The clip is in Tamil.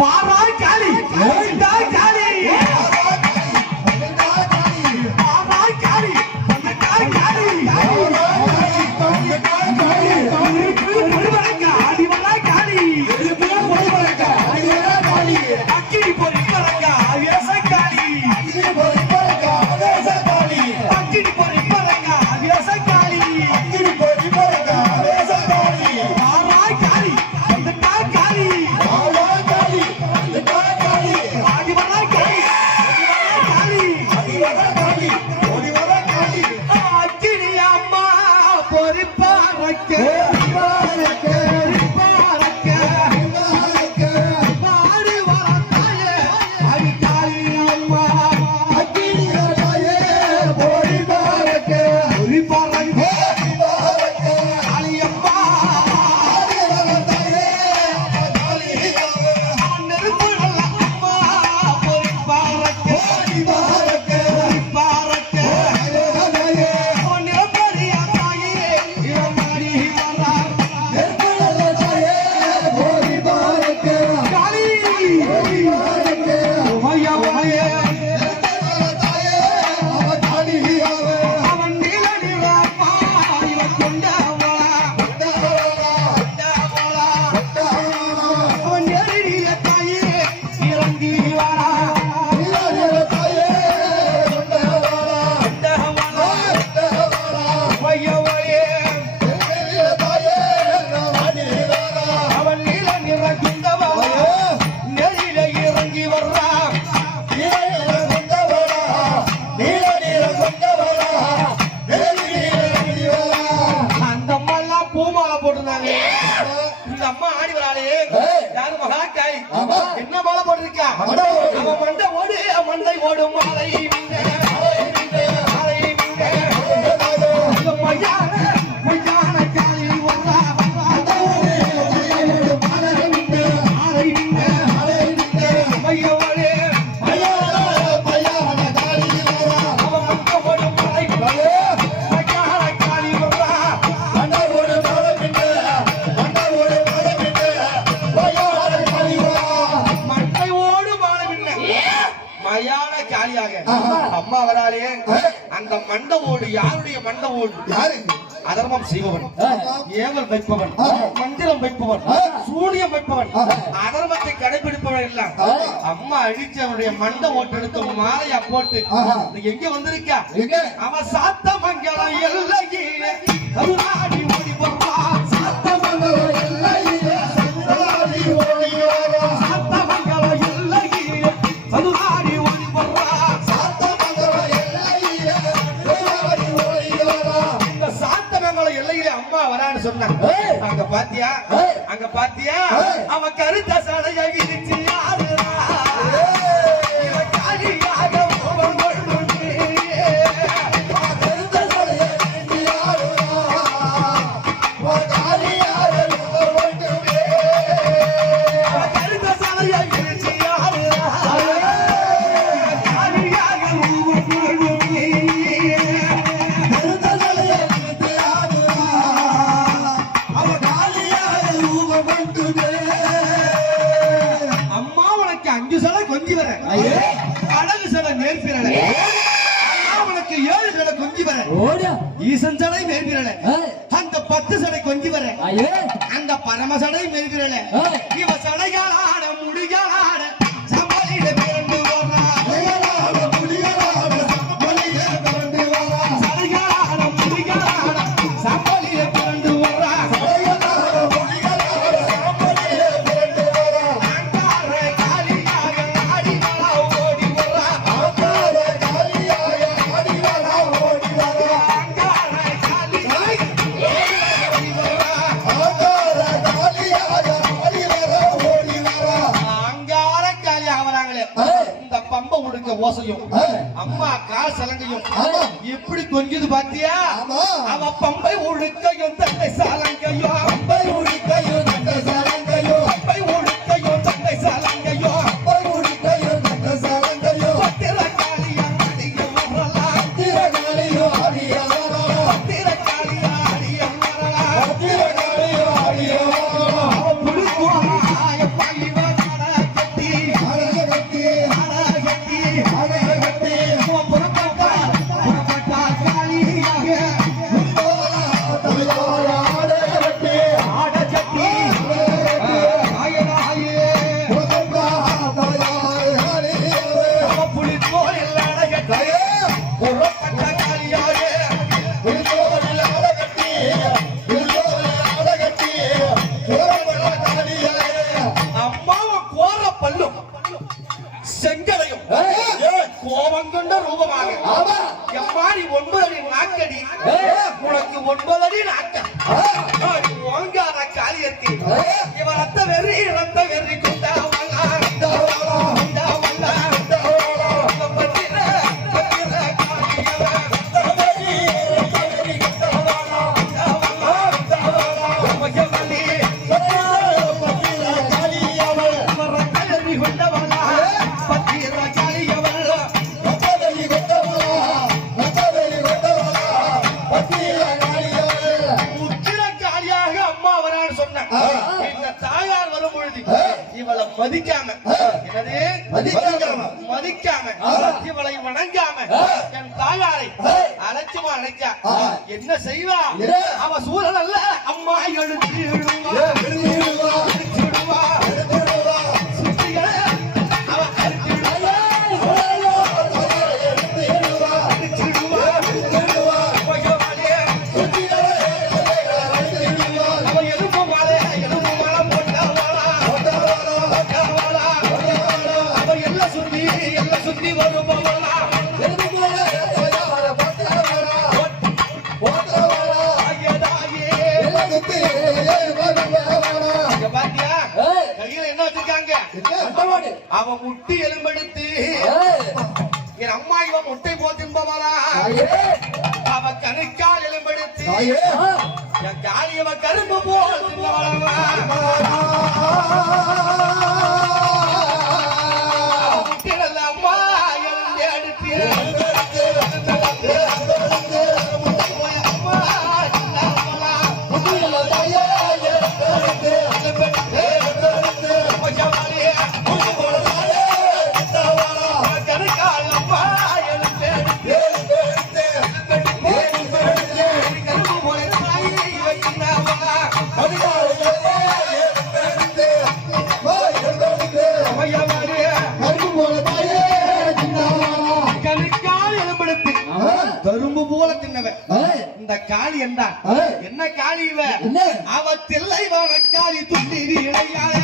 பாராய் காளி பாராய் காளி பாராய் காளி பாராய் காளி பொறிவரங்க ஆடிவராய் காளி பொறிவரங்க ஆடிவராய் காளி அக்கினி பொறிவரங்க ஆவேச காளி அக்கினி பொறிவரங்க ஆவேச காளி அக்கினி பொறிவரங்க ஆவேச காளி அக்கினி பொறிவரங்க ஆவேச காளி பாராய் காளி பாராய் காளி பாராய் காளி பாராய் காளி ஆடிவராய் காளி ஆடிவராய் காளி ஆடிவராய் காளி அக்கினி அம்மா பொறிப்பாரக்க அம்மா ஆடி வராளே யாரு மகாக்காய் என்ன மாலை போட்டிருக்கா அவன் மண்டை ஓடு மண்டை ஓடும் மாலை அம்மா வராளே அந்த மண்டவோடு யாருடைய மண்டவோடு அதர்மம் செய்பவன் ஏவல் வைப்பவன் மந்திரம் வைப்பவன் சூனியம் வைப்பவன் அதர்மத்தை கடைபிடிப்பவன் இல்ல அம்மா அழிச்சவனுடைய மண்ட ஓட்டெடுத்து மாலையா போட்டு எங்க வந்திருக்கா அவன் சாத்தமங்கலம் எல்லையிலே கருணாடி ஓடி வருவான் சாத்தமங்கலம் எல்லையிலே கருணாடி ஓடி வருவான் சாத்தமங்கலம் எல்லையிலே கருணாடி ஓடி வருவான் அம்மா வரான்னு சொன்னாங்க அங்க பாத்தியா அவன் கருத்த சடைய விரிச்சு ஆடுறா ஈசன் சடை மேற்கிறல அந்த 10 சடை கொஞ்சி வர அந்த பரம சடை மேற்கிறல இவ சடையால் ஆட முடியால் ஆட சம்பளிட பிறந்து வரா சடையால் ஆட முடியால் ஆட சம்பளிட பிறந்து வரா ஓசையும் அம்மா கால் சலங்கையும் எப்படி கொஞ்சது பாத்தியா அவ பம்பை உழுக்கையும் தட்டை சாலங்கையும் பம்பை உழுக்கையும் தட்டை சாலங்கையும் பம்பை உழுக்கையும் தட்டை சாலங்கையும் பம்பை உழுக்கையும் தட்டை சாலங்கையும் பத்திரகாளியா ஆடிய வரலாம் பத்திரகாளியா ஆடிய வரலாம் பத்திரகாளியா ஆடிய வரலாம் பத்திரகாளியா ஆடிய வரலாம் புலிக்குவாய பைவ கடக்க இவளை மதிக்காம என்னது மதிக்காம இவளை வணங்காம என் தாயாரை அலட்சியமா நினைச்சா என்ன செய்வா அவ சூழல் அல்ல அம்மா எழுந்திடுவா அவன் முட்டி எலும்பெடுத்து என் அம்மா இவன் முட்டை போத்தின்பவளா அவ கணுக்கால் எலும்பெடுத்து என் காலி அவ கரும்பு போல் தின்பவளா முட்டிடல அம்மா எழுந்து அடுத்து கரும்பு போல தின்னவன் இந்த காளி என்றான் என்ன காளி இவ அவ தில்லை காளி துள்ளி இளையாள